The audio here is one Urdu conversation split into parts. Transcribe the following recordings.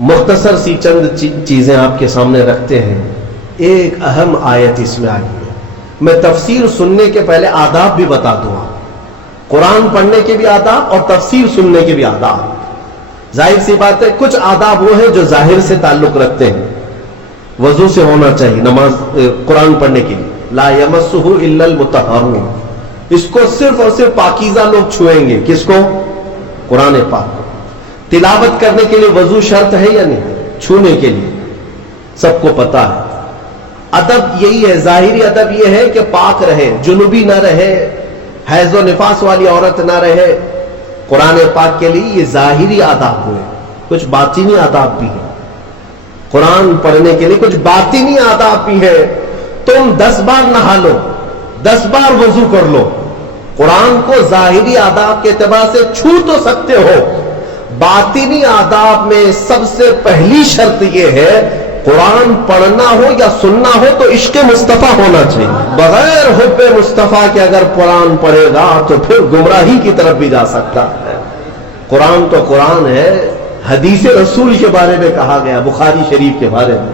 مختصر سی چند چیزیں آپ کے سامنے رکھتے ہیں. ایک اہم آیت اس میں آئی ہے. میں تفسیر سننے کے پہلے آداب بھی بتا دوں. قرآن پڑھنے کے بھی آداب اور تفسیر سننے کے بھی آداب. ظاہر سی بات ہے کچھ آداب وہ ہیں جو ظاہر سے تعلق رکھتے ہیں. وضو سے ہونا چاہیے نماز قرآن پڑھنے کے لیے. لا یمسہ الا المطہرون. اس کو صرف اور صرف پاکیزہ لوگ چھوئیں گے. کس کو؟ قرآن پاک. تلاوت کرنے کے لیے وضو شرط ہے یا نہیں؟ چھونے کے لیے سب کو پتا ہے. ادب یہی ہے, ظاہری ادب یہ ہے کہ پاک رہے, جنوبی نہ رہے, حیض و نفاس والی عورت نہ رہے. قرآن پاک کے لیے یہ ظاہری آداب ہوئے. کچھ باطنی آداب بھی ہیں. قرآن پڑھنے کے لیے کچھ باطنی آداب بھی ہے. تم 10 بار نہا لو, 10 بار وضو کر لو, قرآن کو ظاہری آداب کے اعتبار سے چھو تو سکتے ہو. باطنی آداب میں سب سے پہلی شرط یہ ہے قرآن پڑھنا ہو یا سننا ہو تو عشق مصطفیٰ ہونا چاہیے. بغیر حب مصطفیٰ کے اگر قرآن پڑھے گا تو پھر گمراہی کی طرف بھی جا سکتا ہے. قرآن تو قرآن ہے. حدیث رسول کے بارے میں کہا گیا, بخاری شریف کے بارے میں,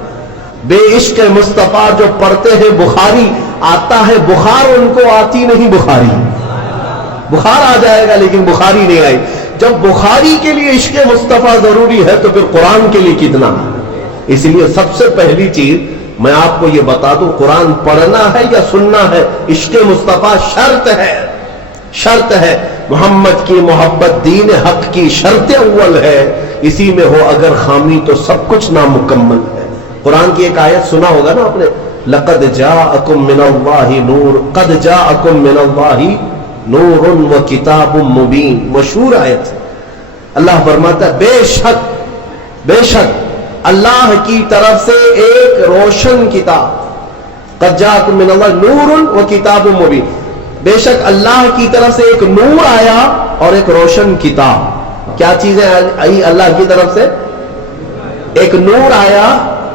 بے عشق مصطفیٰ جو پڑھتے ہیں بخاری آتا ہے, بخار ان کو آتی نہیں. بخار آ جائے گا لیکن بخاری نہیں آئی. جب بخاری کے لیے عشق مصطفیٰ ضروری ہے تو پھر قرآن کے لیے کتنا ہے. اس لیے سب سے پہلی چیز میں آپ کو یہ بتا دوں, قرآن پڑھنا ہے یا سننا ہے, عشق مصطفیٰ شرط ہے. شرط ہے. محمد کی محبت دین حق کی شرط اول ہے. اسی میں ہو اگر خامی تو سب کچھ نامکمل ہے. قرآن کی ایک آیت سنا ہوگا نا آپ نے, لقد جاءکم من اللہ نور, قد جاءکم من اللہ نور و کتاب مبین. مشہور آیت. اللہ فرماتا ہے بے شک اللہ کی طرف سے ایک روشن کتاب, قد جاءکم من اللہ نور و کتاب مبین. بے شک اللہ کی طرف سے ایک نور آیا اور ایک روشن کتاب. کیا چیزیں آئی اللہ کی طرف سے؟ ایک نور آیا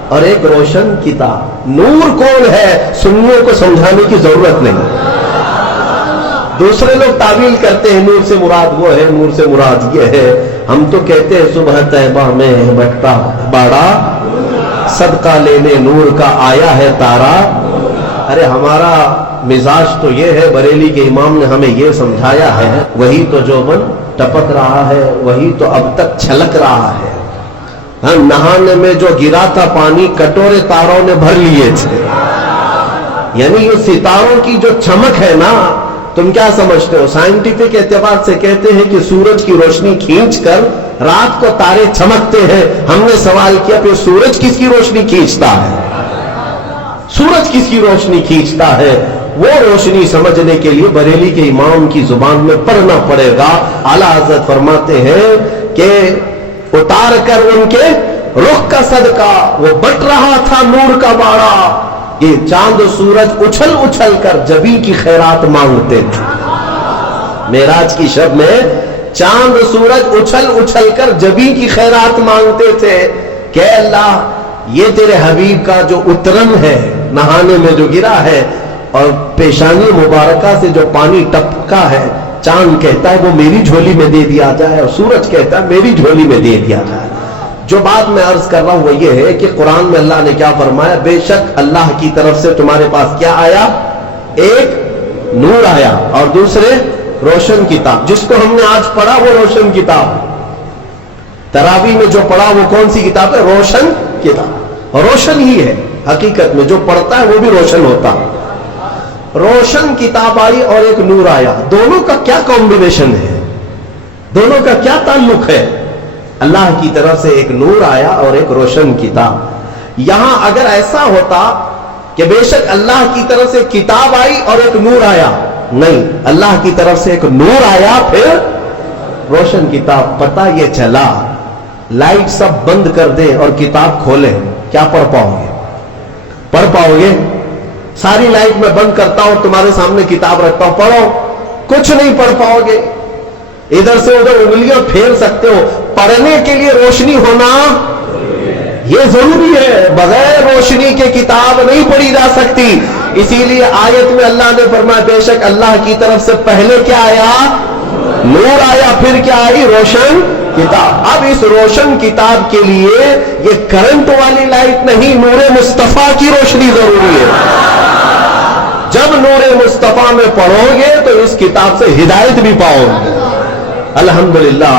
اور ایک روشن کتاب. نور کون ہے سنیوں کو سمجھانے کی ضرورت نہیں. دوسرے لوگ تعویل کرتے ہیں نور سے مراد وہ ہے, نور سے مراد یہ ہے. ہم تو کہتے ہیں صبح طیبہ میں بٹتا باڑا, صدقہ لینے نور کا آیا ہے تارا. ارے ہمارا مزاج تو یہ ہے, بریلی کے امام نے ہمیں یہ سمجھایا ہے, وہی تو جو بن ٹپک رہا ہے, وہی تو اب تک چھلک رہا ہے. ہم نہانے میں جو گرا تھا پانی کٹورے تاروں نے بھر لیے تھے. یعنی یہ ستاروں کی جو چمک ہے نا, تم کیا سمجھتے ہو؟ سائنٹیفک اعتبار سے کہتے ہیں کہ سورج کی روشنی کھینچ کر رات کو تارے چمکتے ہیں. ہم نے سوال کیا پھر سورج کس کی روشنی کھینچتا ہے؟ سورج کس کی روشنی کھینچتا ہے؟ وہ روشنی سمجھنے کے لیے بریلی کے امام کی زبان میں پڑھنا پڑے گا. اعلیٰ حضرت فرماتے ہیں کہ اتار کر ان کے رخ کا صدقہ وہ بٹ رہا تھا نور کا باڑا. یہ چاند و سورج اچھل اچھل کر جبی کی خیرات مانگتے تھے. معراج کی شب میں چاند و سورج اچھل اچھل کر جبی کی خیرات مانگتے تھے کہ اللہ یہ تیرے حبیب کا جو اترن ہے, نہانے میں جو گرا ہے اور پیشانی مبارکہ سے جو پانی ٹپکا ہے, چاند کہتا ہے وہ میری جھولی میں دے دیا جائے اور سورج کہتا ہے میری جھولی میں دے دیا جائے. جو بات میں عرض کر رہا ہوں وہ یہ ہے کہ قرآن میں اللہ نے کیا فرمایا, بے شک اللہ کی طرف سے تمہارے پاس کیا آیا, ایک نور آیا اور دوسرے روشن کتاب. جس کو ہم نے آج پڑھا وہ روشن کتاب. تراویح میں جو پڑھا وہ کون سی کتاب ہے؟ روشن کتاب. روشن ہی ہے حقیقت میں, جو پڑھتا ہے وہ بھی روشن ہوتا. روشن کتاب آئی اور ایک نور آیا. دونوں کا کیا کمبینیشن ہے؟ دونوں کا کیا تعلق ہے؟ اللہ کی طرف سے ایک نور آیا اور ایک روشن کتاب. یہاں اگر ایسا ہوتا کہ بے شک اللہ کی طرف سے کتاب آئی اور ایک نور آیا, نہیں, اللہ کی طرف سے ایک نور آیا پھر روشن کتاب. پتہ یہ چلا لائٹ سب بند کر دیں اور کتاب کھولیں, کیا پڑھ پاؤ گے؟ پڑھ پاؤ گے؟ ساری لائٹ میں بند کرتا ہوں, تمہارے سامنے کتاب رکھتا ہوں, پڑھو, کچھ نہیں پڑھ پاؤ گے. ادھر سے ادھر انگلیاں پھیر سکتے ہو. پڑھنے کے لیے روشنی ہونا یہ ضروری ہے. بغیر روشنی کے کتاب نہیں پڑھی جا سکتی. اسی لیے آیت میں اللہ نے فرمایا بے شک اللہ کی طرف سے پہلے کیا آیا؟ نور آیا, پھر کیا آئی؟ روشن کتاب. اب اس روشن کتاب کے لیے یہ کرنٹ والی لائٹ نہیں، نور مصطفیٰ کی روشنی ضروری ہے. جب نور مصطفیٰ میں پڑھو گے تو اس کتاب سے ہدایت بھی پاؤ گے. الحمدللہ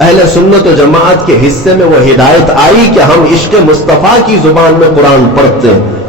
اہل سنت و جماعت کے حصے میں وہ ہدایت آئی کہ ہم عشق مصطفیٰ کی زبان میں قرآن پڑھتے ہیں.